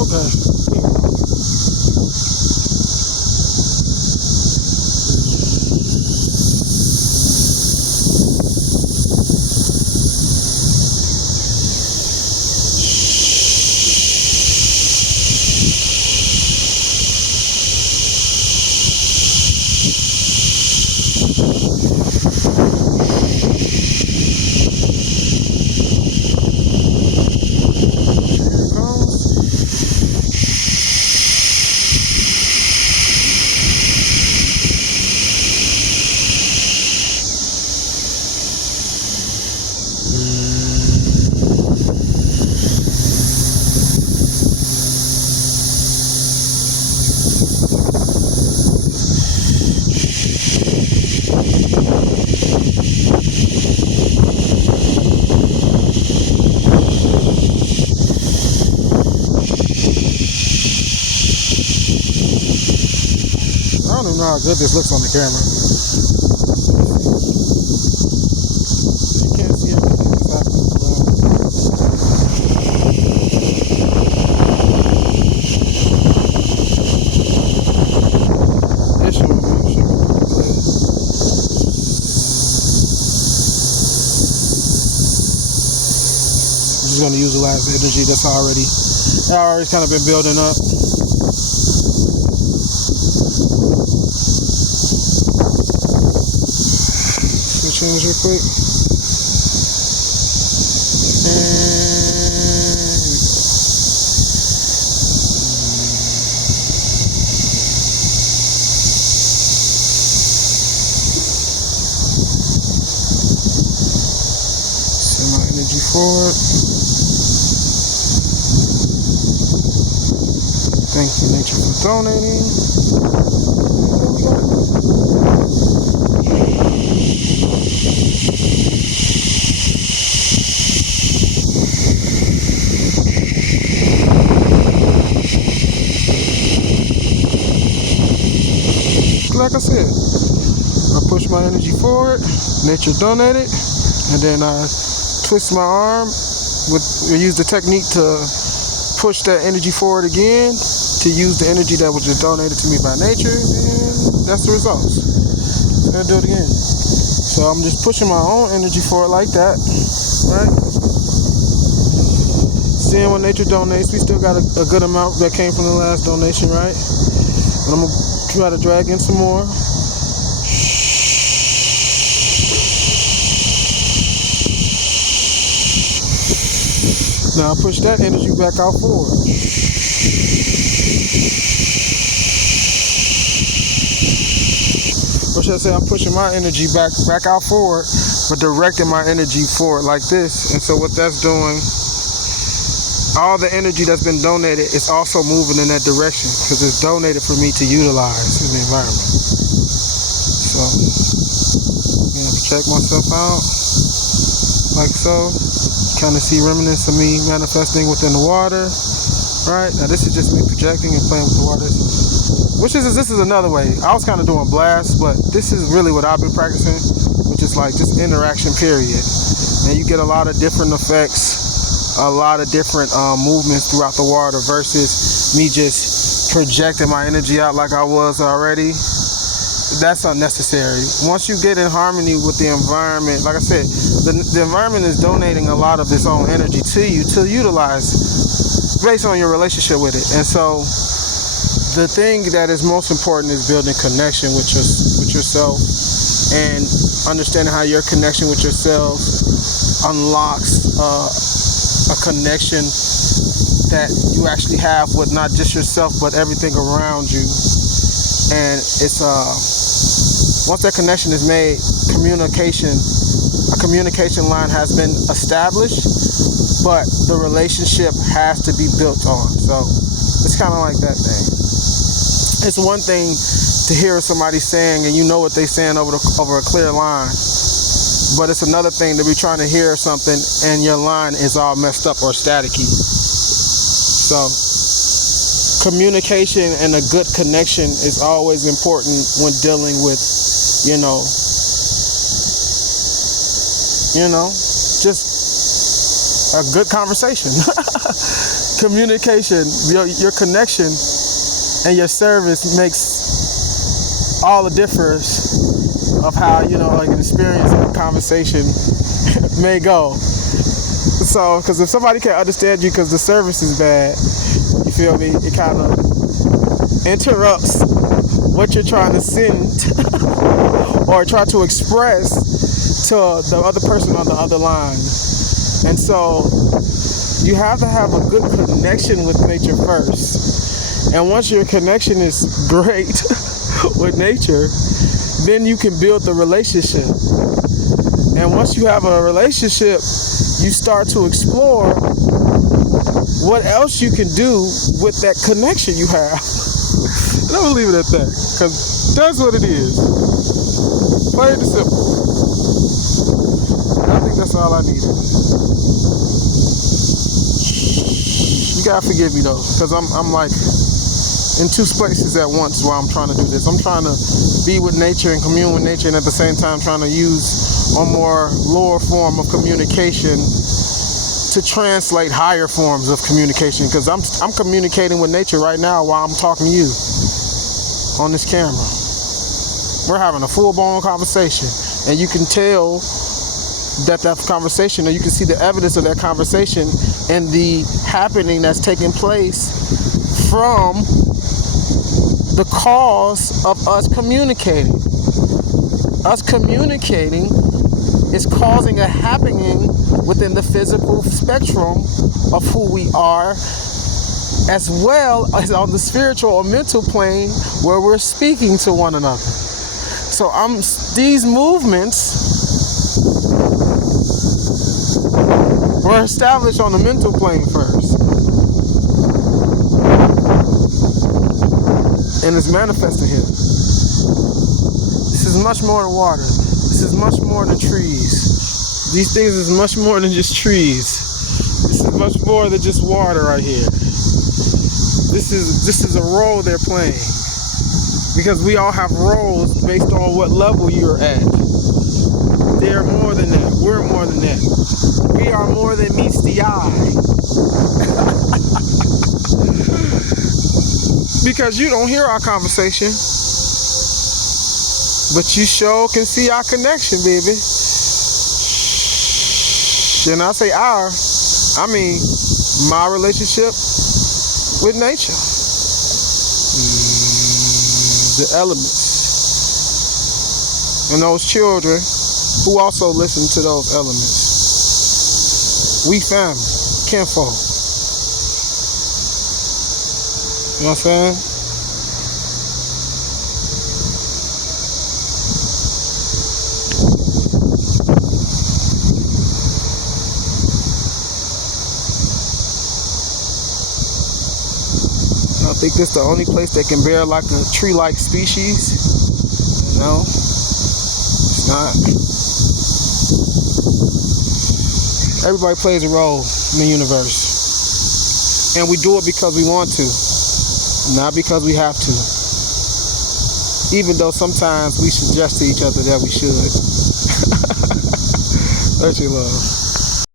I don't even know how good this looks on the camera. You can't see everything that's happening around. This should be clear. I'm just going to utilize the energy that's already kind of been building up. Change real quick. Send my energy forward. Thank you, nature, for donating. Like I said, I push my energy forward, nature donated, and then I twist my arm use the technique to push that energy forward again, to use the energy that was just donated to me by nature, and that's the results. I'm gonna do it again. So I'm just pushing my own energy forward like that, right? Seeing what nature donates, we still got a good amount that came from the last donation, right? And I'm gonna try to drag in some more. Now push that energy back out forward. Or should I say I'm pushing my energy back out forward, but directing my energy forward like this. And so what that's doing, all the energy that's been donated is also moving in that direction because it's donated for me to utilize in the environment. So I'm gonna check myself out like so. Kind of see remnants of me manifesting within the water. Right now, this is just me projecting and playing with the water. This is another way. I was kind of doing blasts, but this is really what I've been practicing, which is like just interaction period. And you get a lot of different effects, a lot of different movements throughout the water versus me just projecting my energy out like I was already. That's unnecessary. Once you get in harmony with the environment, like I said, the environment is donating a lot of its own energy to you to utilize based on your relationship with it. And so the thing that is most important is building connection with yourself and understanding how your connection with yourself unlocks a connection that you actually have with not just yourself but everything around you. And it's once that connection is made, a communication line has been established, but the relationship has to be built on. So it's kind of like that thing. It's one thing to hear somebody saying and you know what they're saying over a clear line, but it's another thing to be trying to hear something and your line is all messed up or staticky. So communication and a good connection is always important when dealing with, just a good conversation. communication, your connection and your service makes all the difference of how, like an experience and a conversation may go. So, because if somebody can't understand you because the service is bad, you feel me? It kind of interrupts what you're trying to send or try to express to the other person on the other line. And so you have to have a good connection with nature first. And once your connection is great with nature, then you can build the relationship. And once you have a relationship, you start to explore what else you can do with that connection you have. And I'm gonna leave it at that, because that's what it is. Plain and simple. I think that's all I needed. You gotta forgive me though, because I'm like in two spaces at once while I'm trying to do this. I'm trying to be with nature and commune with nature, and at the same time trying to use a more lower form of communication to translate higher forms of communication, because I'm communicating with nature right now while I'm talking to you on this camera. We're having a full-blown conversation, and you can tell that conversation, or you can see the evidence of that conversation and the happening that's taking place from the cause of us communicating. Us communicating is causing a happening within the physical spectrum of who we are, as well as on the spiritual or mental plane where we're speaking to one another. So these movements were established on the mental plane first, and it's manifested here. This is much more than water. This is much more than trees. These things is much more than just trees. This is much more than just water right here. This is a role they're playing, because we all have roles based on what level you're at. They're more than that. We're more than that. We are more than meets the eye. Because you don't hear our conversation, but you sure can see our connection, baby. And I say our, I mean my relationship with nature. The elements. And those children who also listen to those elements. We family, kinfolk. You know what I'm saying? I think this is the only place that can bear like a tree-like species. You know? It's not. Everybody plays a role in the universe. And we do it because we want to, not because we have to. Even though sometimes we suggest to each other that we should. Don't you, love?